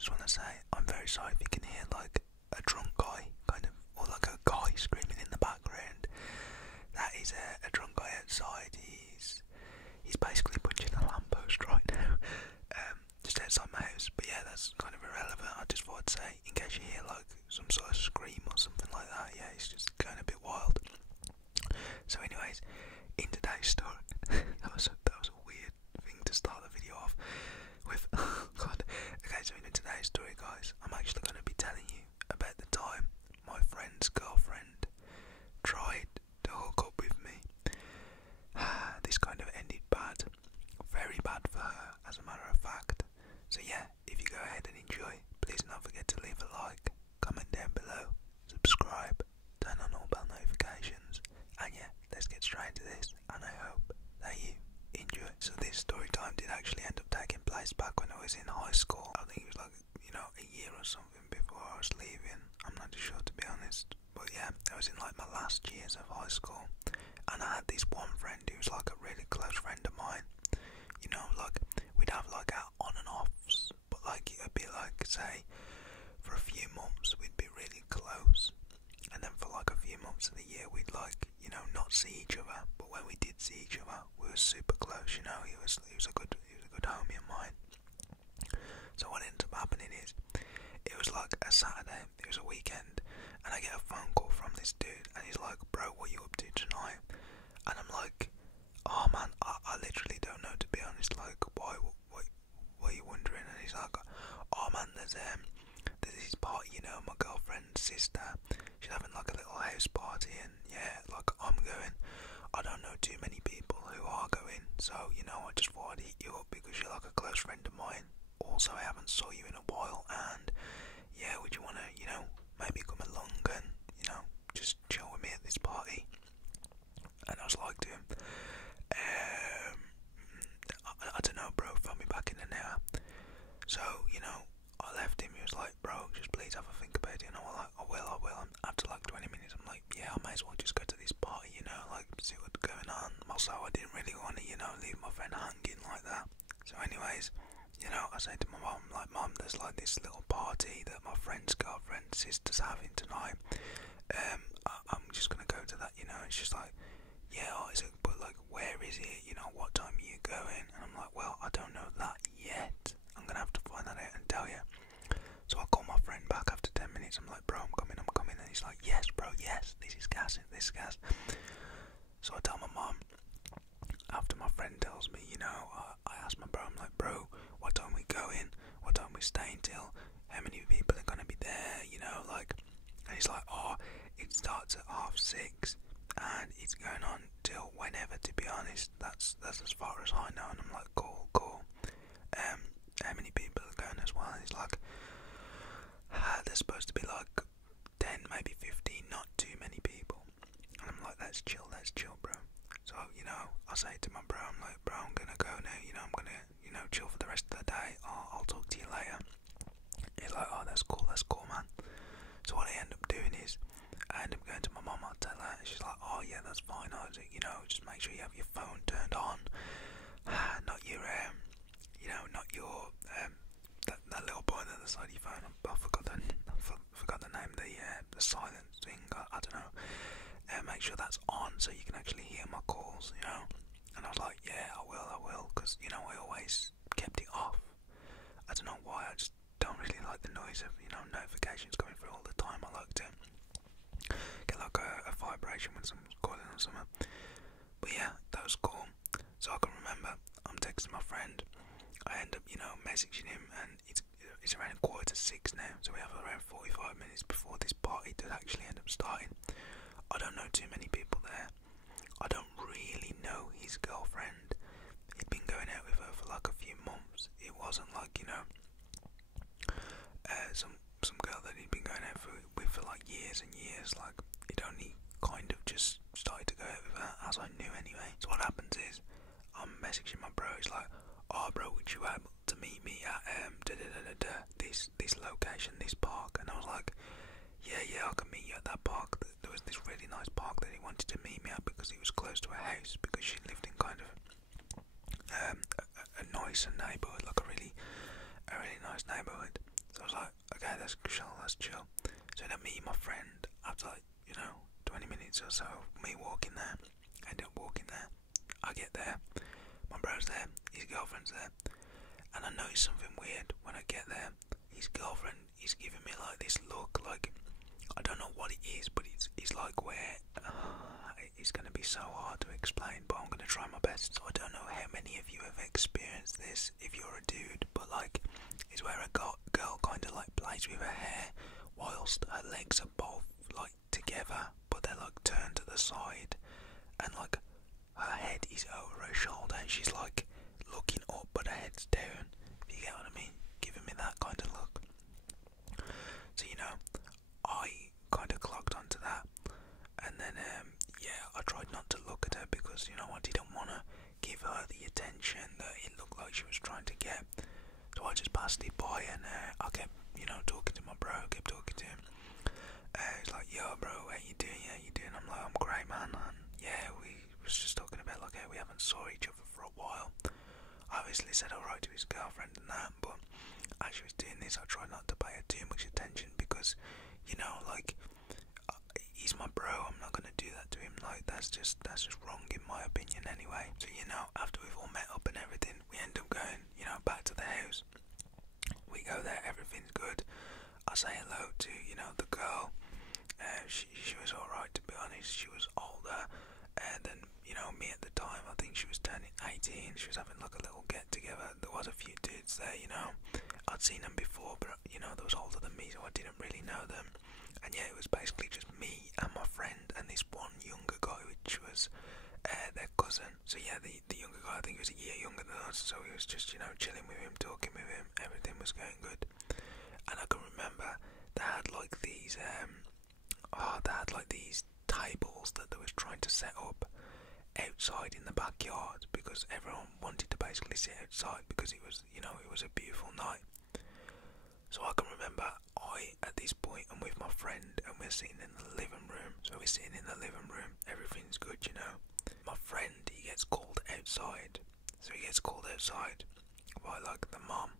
just want to say I'm very sorry if you can hear like a drunk guy, kind of, or like a guy screaming in the background. That is a drunk guy outside. He's basically punching a lamppost right now, just outside my house. But yeah, that's kind of irrelevant. I just thought I'd say, in case you hear like some sort of scream or something like that. Yeah, he's just going a bit wild. So, anyways, in today's story, that was a weird thing to start the video off with. God. Okay, so in today's story, guys, I'm actually going to be telling you about the time my friend's girlfriend tried to hook up with me. This kind of ended bad, very bad for her, as a matter of fact. So yeah, if you go ahead and enjoy, please don't forget to leave a like, comment down below, subscribe, turn on all bell notifications, and yeah, let's get straight into this, and I hope that you enjoy. So this story time did actually end up taking place back when I was in high school. I think it was like, a year or something before I was leaving. I'm not too sure, to be honest. But yeah, I was in like my last years of high school, and I had this one friend who was like a really close friend of mine. Like we'd have like our on and offs, but like it would be like, say, for a few months we'd be really close, and then for like a few months of the year we'd like, not see each other. But when we did see each other, we were super close. He was a good homie of mine. So what ended up happening is, it was like a Saturday, it was a weekend, and I get a phone call from this dude, and he's like, "Bro, what you up to tonight?" And I'm like, "Oh man, I literally don't know, to be honest. Like, why are you wondering?" And he's like, "Oh man, there's this party, my girlfriend's sister. She's having like a little house party, and yeah, like I'm going. I don't know too many people who are going, so I just thought I'd hit you up because you're like a close friend of mine. Also, I haven't saw you in a while, and yeah, would you want to, maybe come along and, just chill with me at this party?" And I was like to him, I don't know, bro, phone me back in an hour. So, I left him. He was like, "Bro, just please have a think about it." And I was like, I will. After like 20 minutes, I'm like, "Yeah, I may as well just go to this party, like, see what's going on." Also, I didn't really want to, leave my friend hanging like that. So anyways, I said to my mum, like, "Mum, there's like this little party that my friend's girlfriend's sister's having tonight. I'm just gonna go to that, And she's like, "Yeah, Isaac, but like, where is it? What time are you going?" And I'm like, "Well, I don't know that yet. I'm gonna have to find that out and tell you." So I call my friend back after 10 minutes. I'm like, "Bro, I'm coming." And he's like, "Yes, bro, yes. This is gas. So I tell my mum. After my friend tells me, I ask my bro, I'm like, "Bro, what time we going? What time we staying till? How many people are gonna be there? Like," and he's like, "Oh, it starts at 6:30, and it's going on till whenever. To be honest, that's as far as I know." And I'm like, "Cool. How many people are going as well?" And he's like, "There's supposed to be like 10, maybe 15, not too many people." And I'm like, That's chill, bro." So, I say to my bro, I'm like, "Bro, I'm gonna go now, I'm gonna, chill for the rest of the day. I'll talk to you later." He's like, "Oh, that's cool, man." So what I end up doing is, I end up going to my mum, I'll tell her, and she's like, "Oh yeah, that's fine, Isaac, just make sure you have your phone turned on, not your, that little button at the side of your phone." I forgot the name, the silence thing, I don't know. Make sure that's on so you can actually hear my calls, And I was like, "Yeah, I will, because, I always kept it off. I don't know why, I just don't really like the noise of, notifications going through all the time. I like to get like a vibration when someone's calling or something." But yeah, that was cool. So I can remember, I'm texting my friend. I end up, messaging him, and it's around 5:45 now, so we have around 45 minutes before this party to actually end up starting. I don't know too many people there. I don't really know his girlfriend. He'd been going out with her for like a few months. It wasn't like, some girl that he'd been going out with for like years and years. Like, he'd only kind of just started to go out with her, as I knew anyway. So what happens is, I'm messaging my bro. He's like, "Oh, bro, would you able to meet me at this location, this park?" And I was like, yeah, I can meet you at that park." There was this really nice park that he wanted to meet me at because it was close to her house, because she lived in kind of a nicer neighbourhood, like a really nice neighbourhood. So okay, that's chill. So then me and my friend, after like, 20 minutes or so, me walking there, end up walking there. I get there, my bro's there, his girlfriend's there, and I notice something weird when I get there. His girlfriend is giving me like this look, like, I don't know what it is, but it's like where, it's going to be so hard to explain, but I'm going to try my best. So I don't know how many of you have experienced this if you're a dude, but like, it's where a girl kind of like plays with her hair whilst her legs are both like together, but they're like turned to the side, and like her head is over her shoulder and she's like looking up but her head's down, if you get what I mean, giving me that kind of look. So I kind of clocked onto that, and then I tried not to look at her because I didn't want to give her the attention that it looked like she was trying to get. So I just passed it by, and I kept talking to my bro, kept talking to him. He's like, yo bro, how you doing? Yeah, you doing? I'm like, I'm great, man. And yeah, we was just talking about like how we haven't saw each other for a while. I obviously said alright to his girlfriend and that, but as she was doing this, I tried not to pay her too much attention because like, he's my bro. I'm not gonna do that to him. Like, that's just wrong in my opinion anyway. So after we've all met up and everything, we end up going back to the house. We go there, everything's good. I say hello to the girl. She was alright, to be honest. She was older than me at the time. I think she was turning 18. She was having like a little get together. There was a few dudes there. I'd seen them before, but they was older than me, so I didn't really know them. And yeah, it was basically just me and my friend and this one younger guy, which was their cousin. So yeah, the younger guy, I think he was a year younger than us, so he was just chilling with him, talking with him. Everything was going good. And I can remember they had like these tables that they was trying to set up outside in the backyard because everyone wanted to basically sit outside because it was it was a beautiful night. So I can remember at this point I'm with my friend and we're sitting in the living room. So we're sitting in the living room, everything's good, My friend, he gets called outside. So he gets called outside by like the mum,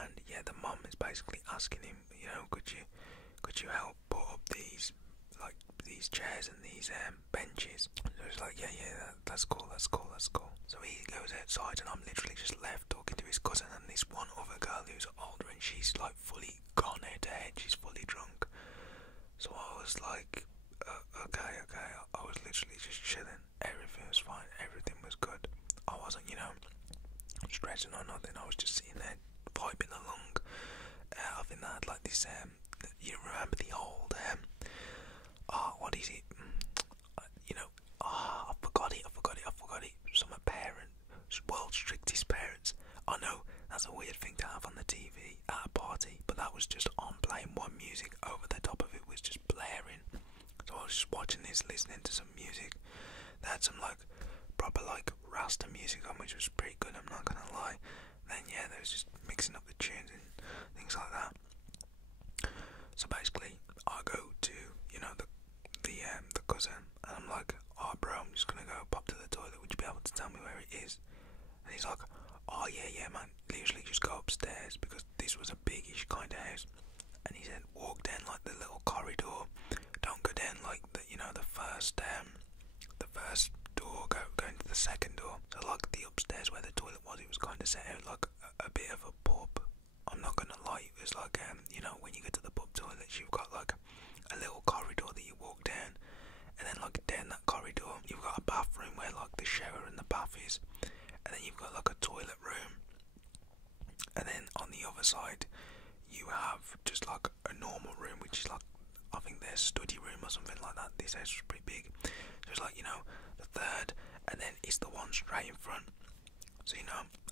and yeah, the mum is basically asking him, could you help put up these chairs and these benches? So he's like, yeah, that's cool. So he goes outside and I'm literally just left talking to his cousin and this one other girl who's older, and she's like fully gone out her head, she's fully drunk. So I was like, okay, I was literally just chilling, everything was fine, everything was good. I wasn't, stressing or nothing, I was just sitting there vibing along. I think that had like this, you remember the old, what is it? I forgot it. Some world's strictest parents. I know that's a weird thing to have on the TV at a party, but that was just on playing one music over the top of it was just blaring. So I was just watching this, listening to some music. They had some like proper like Rasta music on, which was pretty good, I'm not gonna lie. Then yeah, they was just mixing up the tunes and things like that. So basically, I go to the cousin, and I'm like, oh bro, I'm just gonna go pop to the toilet. Would you be able to tell me where it is? And he's like, oh yeah man, literally just go upstairs because this was a big-ish kind of house. And he said, walk down like the little corridor. Don't go down like the first door. Go into the second door. So like the upstairs where the toilet was, it was kind of set out like a bit of a pub. I'm not gonna lie, it was like when you go to the pub toilets, you've got like a little corridor that you walk down, and then like down that corridor you've got a bathroom where like the shower and the bath is, and then you've got like a toilet room, and then on the other side you have just like a normal room, which is like, I think their study room or something like that. This house was pretty big, so it's like the third, and then it's the one straight in front. So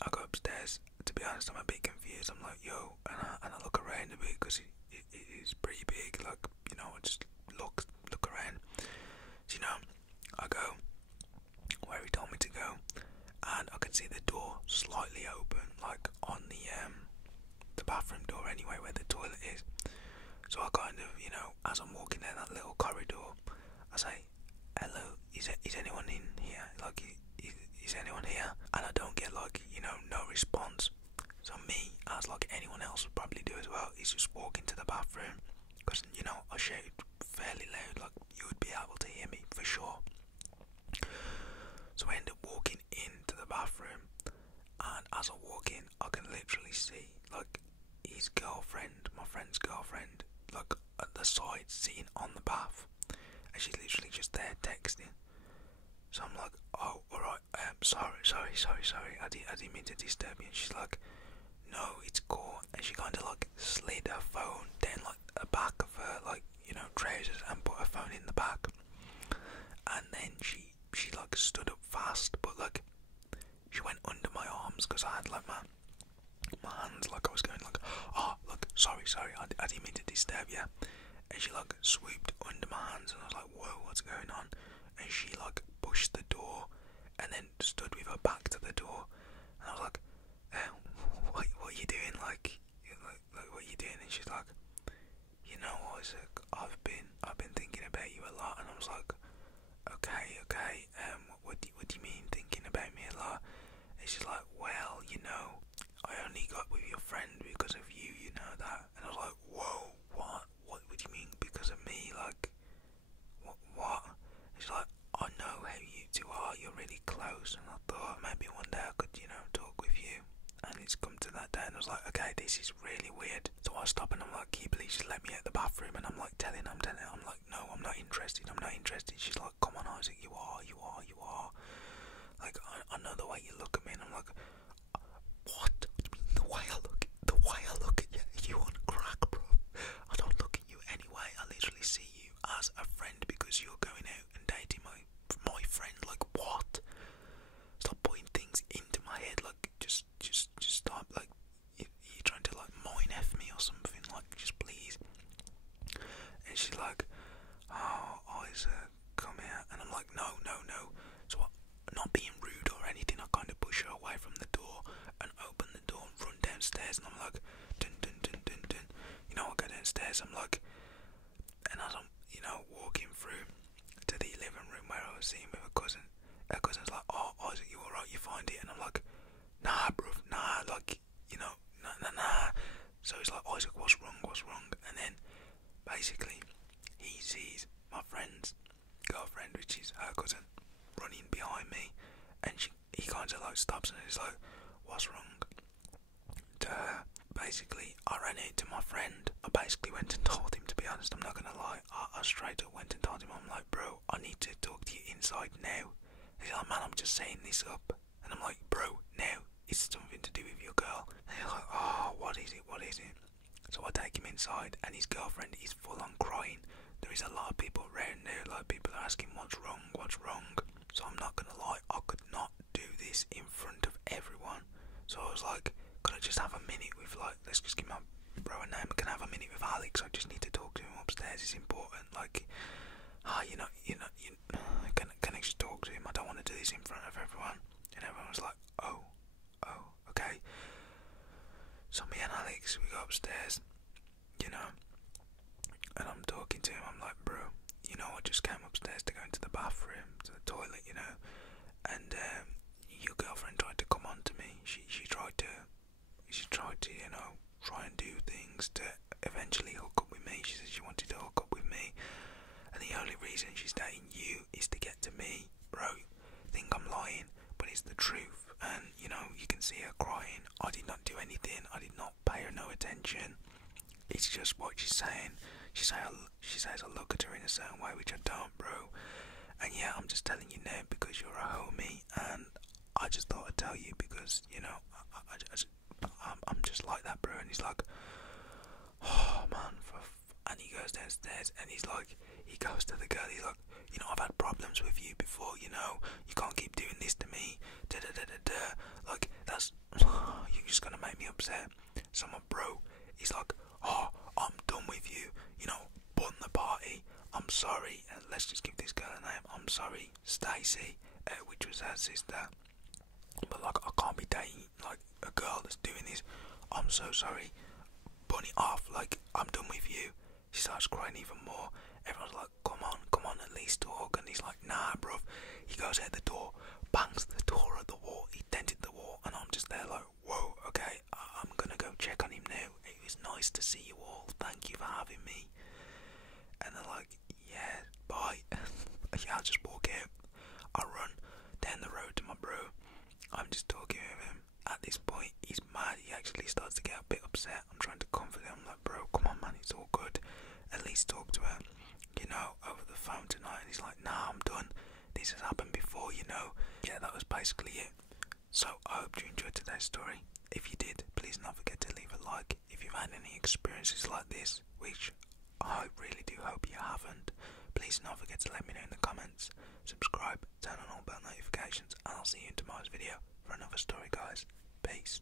I go upstairs. To be honest, I'm a bit confused. I'm like, yo, and I look around a bit because it is pretty big. Like, I just look around. So I go where he told me to go, and I can see the door slightly open, like on the bathroom door anyway, where the toilet is. So I kind of, as I'm walking down that little corridor, I say, hello, is anyone in here? Like, is anyone here? And I don't get like, no response. So me, as like anyone else would probably do as well, is just walk into literally see like his girlfriend, my friend's girlfriend, like at the side sitting on the bath, and she's literally just there texting. So I'm like, oh, alright, sorry, I didn't mean to disturb you. And she's like, no, it's cool. And she kind of like slid her phone down like the back of her, like, you know, trousers, and put her phone in the back. And then she like stood up fast, but like she went under my arms because I had like my hands, like I was going like, oh, look, sorry, I didn't mean to disturb you. And she like swooped under my hands, and I was like, whoa, what's going on? And she like pushed the door and then stood with her back to the door, and I was like, what are you doing? Like what are you doing? And she's like, you know, Isaac, I've been thinking about you a lot. And I was like, okay, what do you mean thinking about me a lot? And she's like, well, you know, I only got with your friend because of you, you know that. And I was like, whoa, what do you mean because of me? Like, what? And she's like, I know how you two are, you're really close, and I thought maybe one day I could, you know, talk with you. And it's come to that day, and I was like, okay, this is really weird. So I stop and I'm like, can you please just let me out the bathroom? And I'm like telling her, I'm like, no, I'm not interested. She's like, come on, Isaac, you are. Like, I know the way you look at me, and I'm like, what? The way I look at you, you on crack, bro. I don't look at you anyway. I literally see you as a friend because you're going out and dating my friend. Like, what? Stop putting things into my head. Like, just stop. Like, you're trying to like mind F me or something. Like, just please. And she's like, oh, Isaac, come here. And I'm like, no. So not being rude or anything, I kind of push her away from the door and open the door and run downstairs. And I'm like, dun. You know, I go downstairs. I'm like, and as I'm, you know, walking through to the living room where I was sitting with her cousin, her cousin's like, oh, Isaac, you alright? You find it? And I'm like, nah, bruv, nah, like, you know, nah. So he's like, Isaac, what's wrong? And then basically he sees my friend's girlfriend, which is her cousin, running behind me, and he kind of like stops and he's like, what's wrong? To her. Basically, I ran into my friend. I basically went and told him, to be honest, I'm not gonna lie. I straight up went and told him, I'm like, bro, I need to talk to you inside now. And he's like, man, I'm just saying this up. And I'm like, bro, now, it's something to do with your girl. And he's like, oh, what is it? So I take him inside, and his girlfriend is full on crying. There is a lot of people around there, like people are asking what's wrong. So I'm not gonna lie, I could not do this in front of everyone. So I was like, could I just have a minute with, like, let's just give my bro a name, can I have a minute with Alex? I just need to talk to him upstairs, it's important. Like, can I just talk to him? I don't want to do this in front of everyone. And everyone was like, oh, okay. So me and Alex, we go upstairs, you know, and I'm talking to him. I'm like, bro, you know, I just came upstairs to go into the bathroom, to the toilet, you know, and your girlfriend tried to come on to me. She tried to, you know, try and do things to eventually hook up with me. She said she wanted to hook up with me, and the only reason she's dating you is to get to me, bro. Think I'm lying, but it's the truth. And you know, you can see her crying. I did not do anything. I did not pay her no attention. It's just what she's saying. She says I look at her in a certain way, which I don't, bro. And yeah, I'm just telling you now because you're a homie, and I just thought I'd tell you because, you know, I'm just like that, bro. And he's like, oh man, and he goes downstairs and he's like, he goes to the girl, he's like, you know, I've had problems with you before, you know, you can't keep doing this to me, like, that's, you're just gonna make me upset. So my bro, he's like, oh, I'm done with you, you know, bun the party, I'm sorry, and let's just give this girl a name, I'm sorry, Stacy, which was her sister, but like, I can't be dating, like, a girl that's doing this, I'm so sorry, bun it off, like, I'm done with you. She starts crying even more. Everyone's like, come on, at least talk. And he's like, nah, bruv. He goes out the door, bangs the door at the wall. He dented the wall, and I'm just there like, whoa, okay, I'm gonna go check on him now. It was nice to see you all. Thank you for having me. And they're like, yeah, bye. Yeah, I just walk out. I run down the road to my bro. I'm just talking with him. At this point, he's mad. He actually this has happened before, you know. Yeah, that was basically it. So I hope you enjoyed today's story. If you did, please don't forget to leave a like. If you've had any experiences like this, which I really do hope you haven't, please don't forget to let me know in the comments. Subscribe, turn on all bell notifications, and I'll see you in tomorrow's video for another story, guys. Peace.